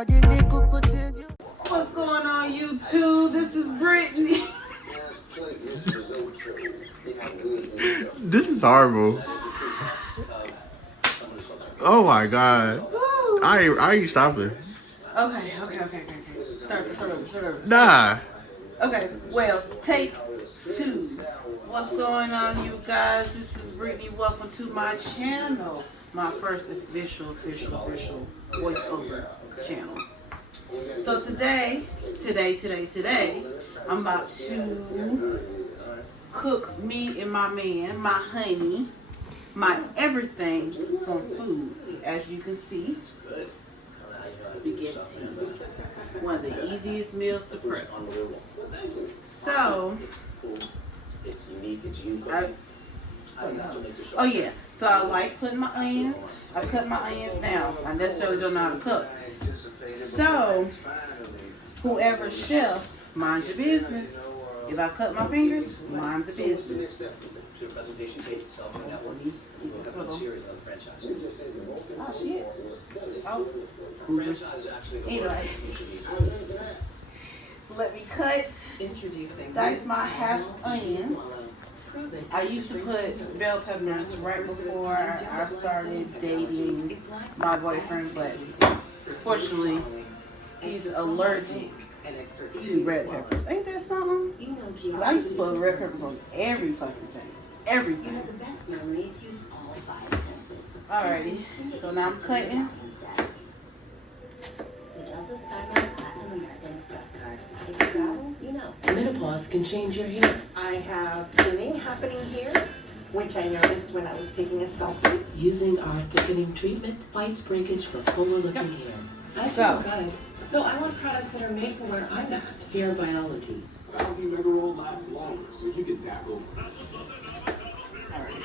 What's going on, YouTube? This is Brittany. This is horrible. Oh my god. Woo. I ain't stopping. Okay. Start over. Nah. Okay, well, take 2. What's going on, you guys? This is Brittany. Welcome to my channel. My first official voiceover channel. So today, I'm about to cook me and my man, my honey, my everything, some food. As you can see, spaghetti. One of the easiest meals to prep. So, so I like putting my onions. I cut my onions down. I necessarily don't know how to cook. So, whoever chef, mind your business. If I cut my fingers, mind the business. Oh shit. Oh, oops. Anyway, let me dice my half onions. I used to put bell peppers right before I started dating my boyfriend, but fortunately, he's allergic to red peppers. Ain't that something? 'Cause I used to put red peppers on every fucking thing. Everything. Alrighty, so now I'm cutting. Menopause can change your hair. I have thinning happening here, which I noticed when I was taking a selfie. Using our thickening treatment fights breakage for fuller looking hair. I feel good. So I want products that are made for where I'm at. Hair biology. Bounty Mineral lasts longer, so you can tackle. Alright.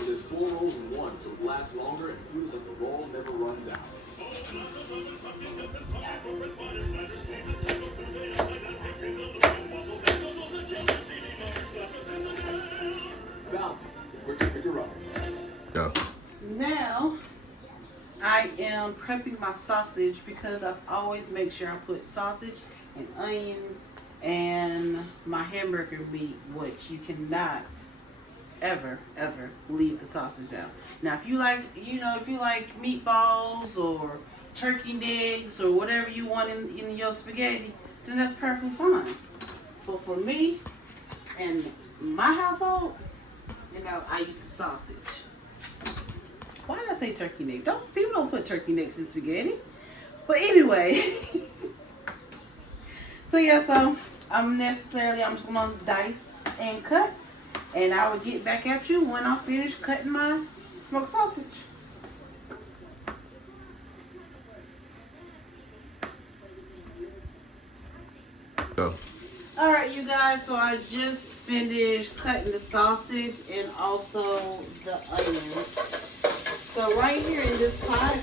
There's 4 rolls in 1, so it lasts longer and feels like the roll never runs out. Bounty, where'd you pick her up? Go. Now, I am prepping my sausage because I always make sure I put sausage and onions and my hamburger meat, which you cannot ever leave the sausage out. Now, if you like, if you like meatballs or turkey necks or whatever you want in your spaghetti, then that's perfectly fine. But for me and my household, I use the sausage. Why did I say turkey neck? People don't put turkey necks in spaghetti. But anyway, so I'm just gonna dice and cut, and I will get back at you when I finish cutting my smoked sausage. Go. All right, you guys. So I just finished cutting the sausage and also the onions. So right here in this pot,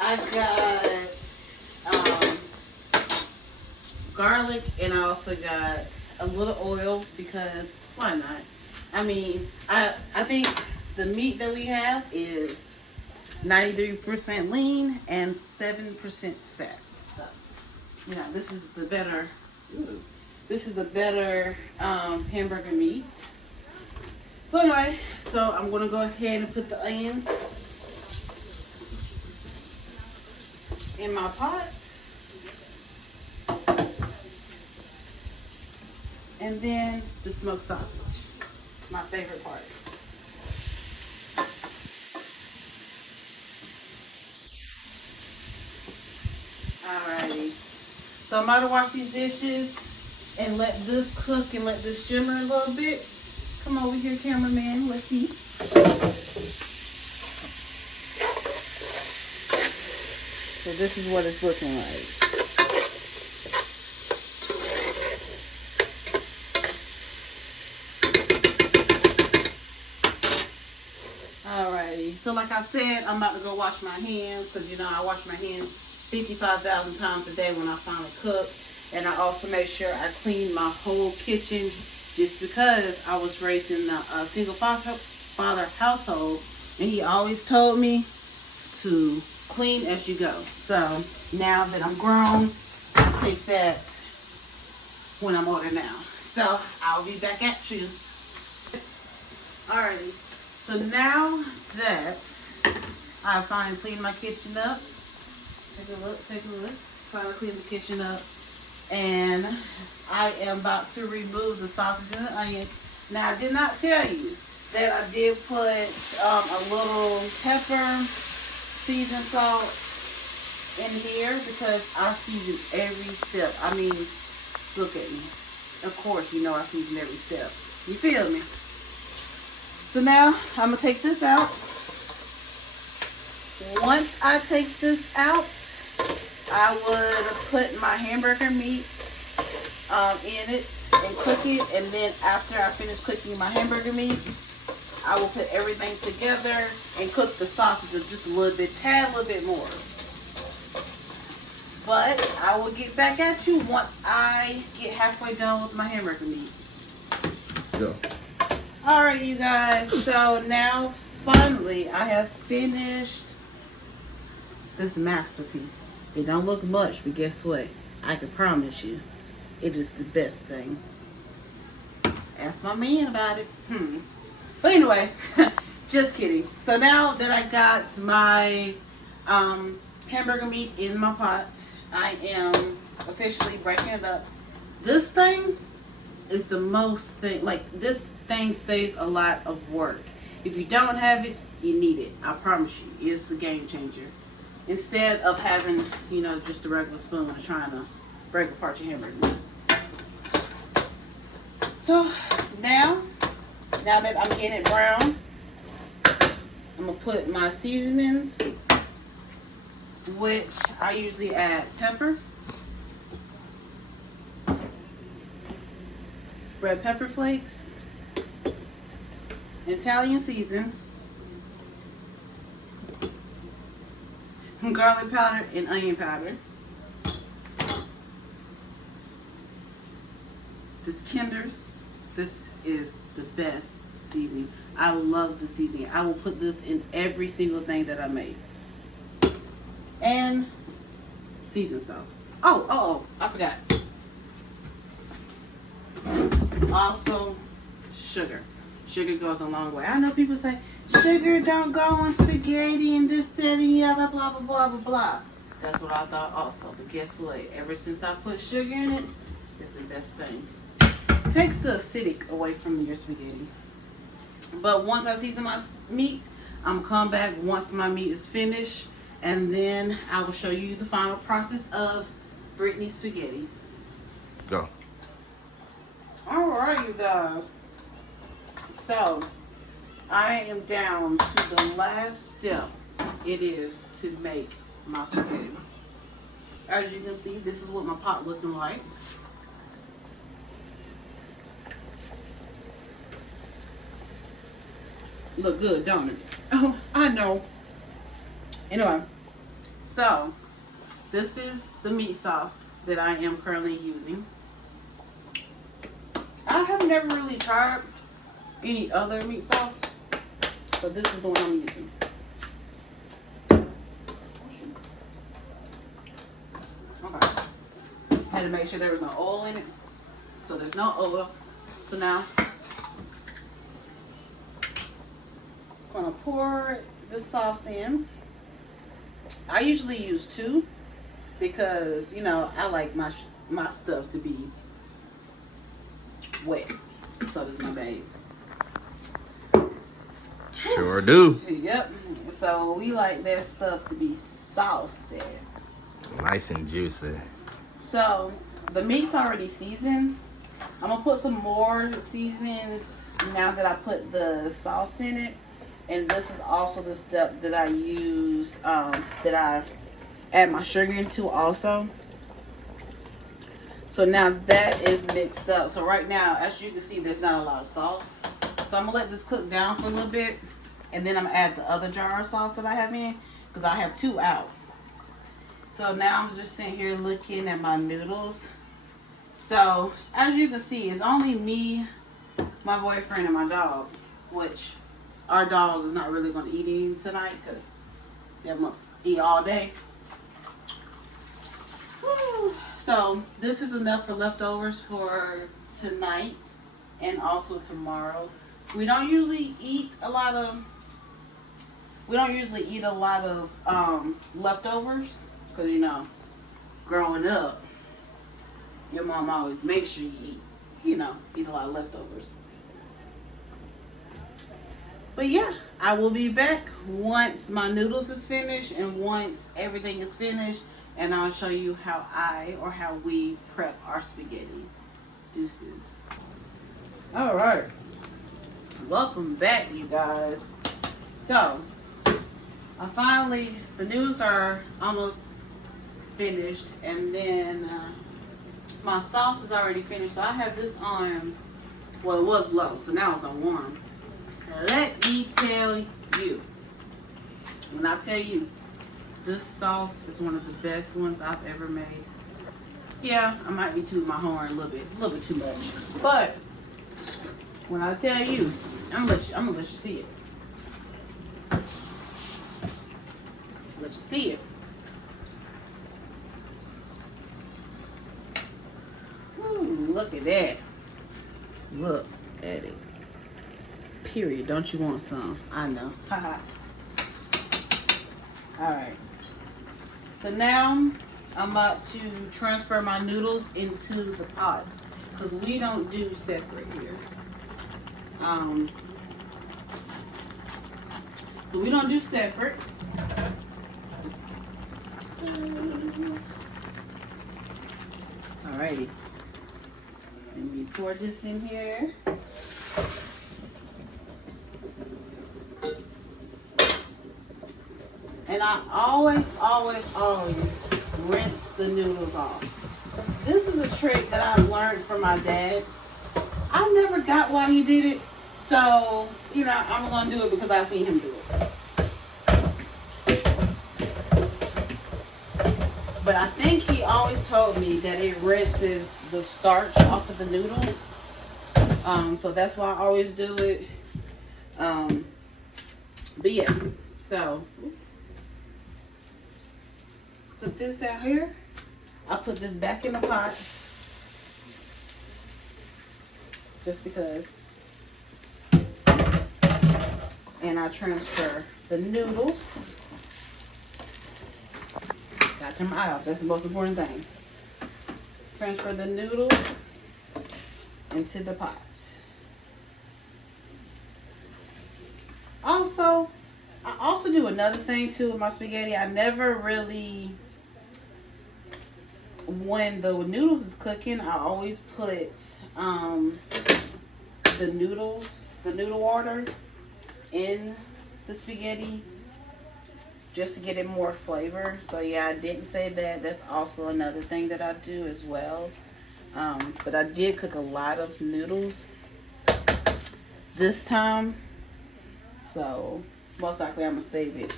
I got garlic, and I also got a little oil because why not? I mean, I think the meat that we have is 93% lean and 7% fat. So, this is the better. This is a better hamburger meat. So anyway, I'm gonna go ahead and put the onions in my pot. And then the smoked sausage, my favorite part. Alrighty, so I'm about to wash these dishes and let this cook and let this simmer a little bit. Come over here, cameraman, let's see. So this is what it's looking like. Alrighty, so like I said, I'm about to go wash my hands because I wash my hands 55,000 times a day when I finally cook. And I also make sure I clean my whole kitchen, just because I was raised in a single father household, and he always told me to clean as you go. So now that I'm grown, I take that when I'm older now. So I'll be back at you. Alrighty. So now that I finally cleaned my kitchen up, take a look. Finally cleaned the kitchen up. And I am about to remove the sausage and the onions. Now, I did not tell you that I did put a little pepper, seasoned salt in here, because I season every step. I mean, look at me. Of course, you know I season every step. You feel me? So now, I'm going to take this out. Once I take this out, I would put my hamburger meat in it and cook it. And then after I finish cooking my hamburger meat, I will put everything together and cook the sausage just a little bit more. But I will get back at you once I get halfway done with my hamburger meat. Go. Alright, you guys. So now, finally, I have finished this masterpiece. It don't look much, but guess what? I can promise you, it is the best thing. Ask my man about it. But anyway, just kidding. So now that I got my hamburger meat in my pot, I am officially breaking it up. This thing is the most thing. Like, this thing saves a lot of work. If you don't have it, you need it. I promise you, it's a game changer. Instead of having, you know, just a regular spoon and trying to break apart your hamburger. So now that I'm getting it brown, I'm gonna put my seasonings, which I usually add pepper, red pepper flakes, Italian season, garlic powder, and onion powder. This Kinder's, this is the best seasoning. I love the seasoning. I will put this in every single thing that I make. And seasoned salt. Oh, I forgot. Also, sugar. Sugar goes a long way. I know people say, sugar don't go on spaghetti and this, that, and the other, blah, blah, blah, blah, blah. That's what I thought also. But guess what? Ever since I put sugar in it, it's the best thing. It takes the acidic away from your spaghetti. But once I season my meat, I'm going to come back once my meat is finished. And then I will show you the final process of Brittany's spaghetti. Go. Alright, you guys. So, I am down to the last step. It is to make my spaghetti. As you can see, this is what my pot looking like. Look good, don't it? Oh, I know. Anyway, so this is the meat sauce that I am currently using. I have never really tried any other meat sauce, so this is the one I'm using. Okay. Had to make sure there was no oil in it, so there's no oil. So now I'm gonna pour the sauce in. I usually use 2 because, you know, I like my stuff to be wet. So does my babe. Sure do. Yep. So we like that stuff to be saucy. Nice and juicy. So the meat's already seasoned. I'm gonna put some more seasonings now that I put the sauce in it. And this is also the step that I use, that I add my sugar into also. So now that is mixed up. So right now, as you can see, there's not a lot of sauce. So I'm gonna let this cook down for a little bit. And then I'm gonna add the other jar of sauce that I have in, because I have 2 out. So now I'm just sitting here looking at my noodles. So, as you can see, it's only me, my boyfriend, and my dog. Which, our dog is not really going to eat any tonight because they're going to eat all day. Whew. So, this is enough for leftovers for tonight and also tomorrow. We don't usually eat a lot of leftovers because, you know, growing up, your mom always makes sure you eat a lot of leftovers. But yeah, I will be back once my noodles is finished and once everything is finished, and I'll show you how we prep our spaghetti. Deuces. All right. Welcome back, you guys. So, the noodles are almost finished, and then my sauce is already finished. So I have this on, well, it was low, so now it's on warm. Let me tell you, when I tell you, this sauce is one of the best ones I've ever made. Yeah, I might be tooting my horn a little bit too much, but when I tell you, I'm gonna let you see it. Let you see it. Ooh, look at that. Look at it. Period. Don't you want some? I know. Haha. Alright. So now I'm about to transfer my noodles into the pot because we don't do separate here. So we don't do separate. Alrighty. Let me pour this in here. And I always rinse the noodles off. This is a trick that I learned from my dad. I never got why he did it. So, you know, I'm going to do it because I seen him do it. But I think he always told me that it rinses the starch off of the noodles. So that's why I always do it. But yeah, so put this out here. I put this back in the pot just because. And I transfer the noodles. Got to turn my eye off. That's the most important thing. Transfer the noodles into the pots. I also do another thing too with my spaghetti. I never really, when the noodles is cooking, I always put the noodle water in the spaghetti just to get it more flavor. So yeah, I didn't say that. That's also another thing that I do as well. But I did cook a lot of noodles this time. So most likely I'm gonna save it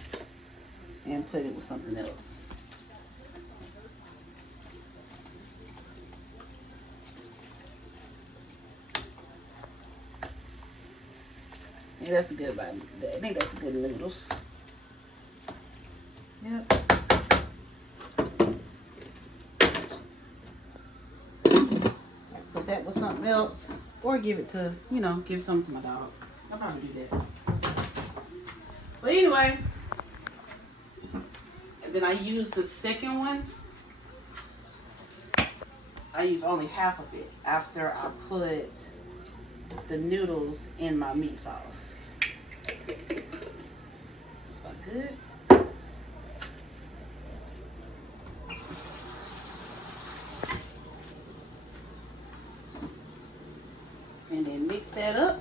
and put it with something else. Yeah, that's a good bite. I think that's good noodles. Yep. Put that with something else, or give it to, give something to my dog. I'll probably do that. But anyway, and then I use the second one. I use only half of it after I put the noodles in my meat sauce. That's about good. And then mix that up.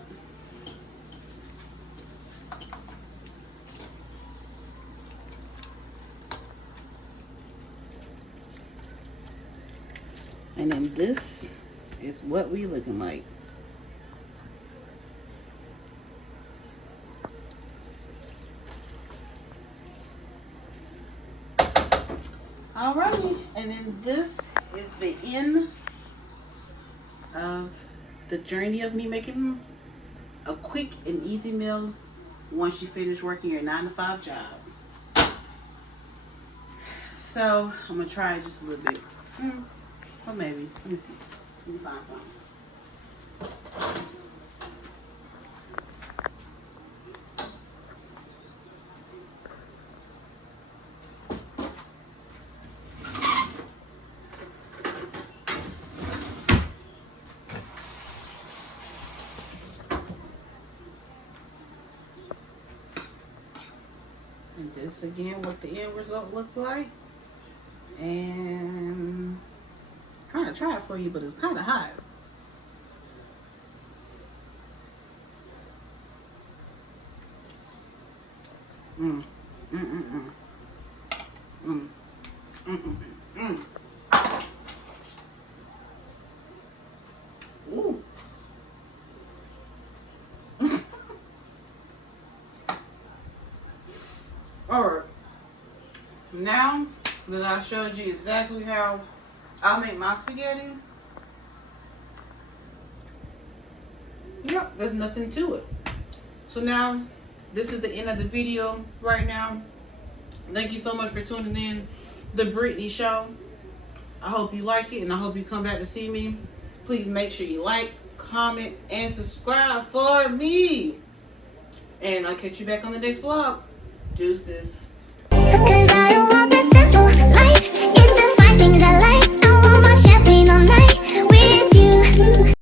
And then this is what we looking like. Alrighty, and then this is the end of the journey of me making a quick and easy meal once you finish working your 9-to-5 job. So I'm gonna try it just a little bit. Or maybe. Let me see. Let me find something. And this again, what the end result looked like. And I'm trying to try it for you, but it's kind of hot. Mm. Mm mm mm. Mm. Mm mm mm. Ooh. Alright. Now that I showed you exactly how I make my spaghetti, yep, there's nothing to it. So now, this is the end of the video right now. Thank you so much for tuning in The Brittany Show. I hope you like it, and I hope you come back to see me. Please make sure you like, comment, and subscribe for me. And I'll catch you back on the next vlog. Deuces. Cause I don't want this simple life.